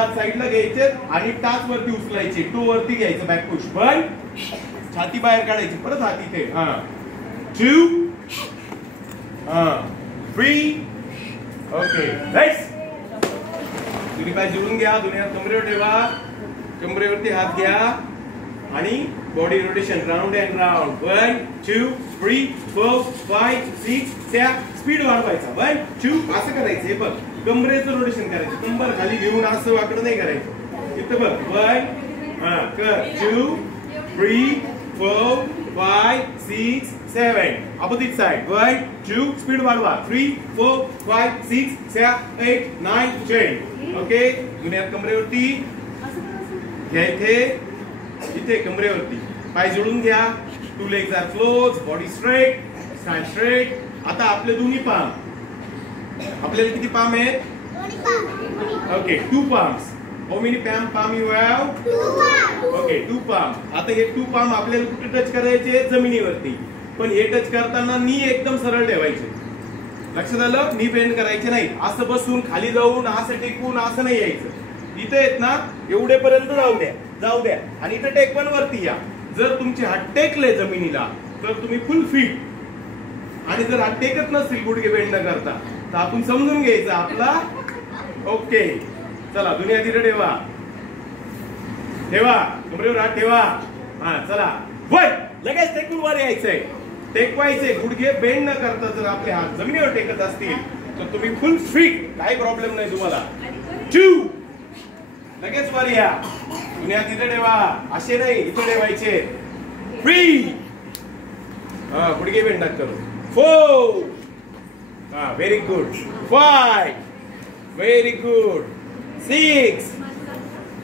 हात साईडला घ्यायचे आणि टाच वरती उचलायचे, टो वरती घ्यायचं, बॅक पुश, वन, छाती बाहेर काढायची, परत हात इथे, हा, 2, हा, 3, ओके, लेट्स. तुम्ही पाय जोडून घ्या, दोन्ही हात कमरेवर ठेवा, कमरेवरती हात घ्या आणि body rotation round and round, 1, 2, 3, 4, 5, 6, 7, speed वाढवायचा, 1, 2, असं करायचं. हे बघ, कमरेचं रोटेशन करायचं, कंबर खाली घेऊन असं वाकडं नाही करायचं. इथं बघ, 1, हा कर, 2, 3, 4, 5, 6, 7, ऑपोजिट साइड, 1, 2, स्पीड वाढवा, 3, 4, 5, 6, 7, 8, 9, 10. ओके, दोन्ही हात कमरेवरती घ्या, इथे कमरेवरती पाय जोडून घ्या, 2 legs are close, body straight, stand straight. आता आपले दोन्ही पाम, आपल्याला किती पाम आहेत? Okay, 2 palms. How many palm you have? 2 palms. Okay, 2 palm. आता हे 2 palm आपल्याला कुठे टच करायचे? जमिनीवरती. पण हे टच करताना नी एकदम सरळ ठेवायचे. लक्षात आलं? नी बेंड करायचे नाही. असं बसून खाली जाऊन असं टेकून असं नाही यायचं. इथे आहेत ना, एवढे पर्यंत जाऊ द्या आणि इथे टेक पण वरती या. जर तुमचे हात टेकले जमिनीला तर तुम्ही फुल फिट, आणि जर हात टेकत नसतील गुडघे बेंड न करता तर आपण समजून घ्यायचं आपला ओके. चला, दुनिया तिथे ठेवा, कमरेवर हात ठेवा, हा चला, वर लगेच टेकून वर यायचंय, टेकवायचे, गुडघे बेंड न करता जर आपले हात जमिनीवर टेकत असतील तर तुम्ही फुल फिट, काही प्रॉब्लेम नाही तुम्हाला. 2, लगेच वर या, दुनिया तिथे ठेवा, असे नाही इथे ठेवायचे. 3, गुडघे बेंड करू. 4, व्हेरी गुड. 5, very good. 6,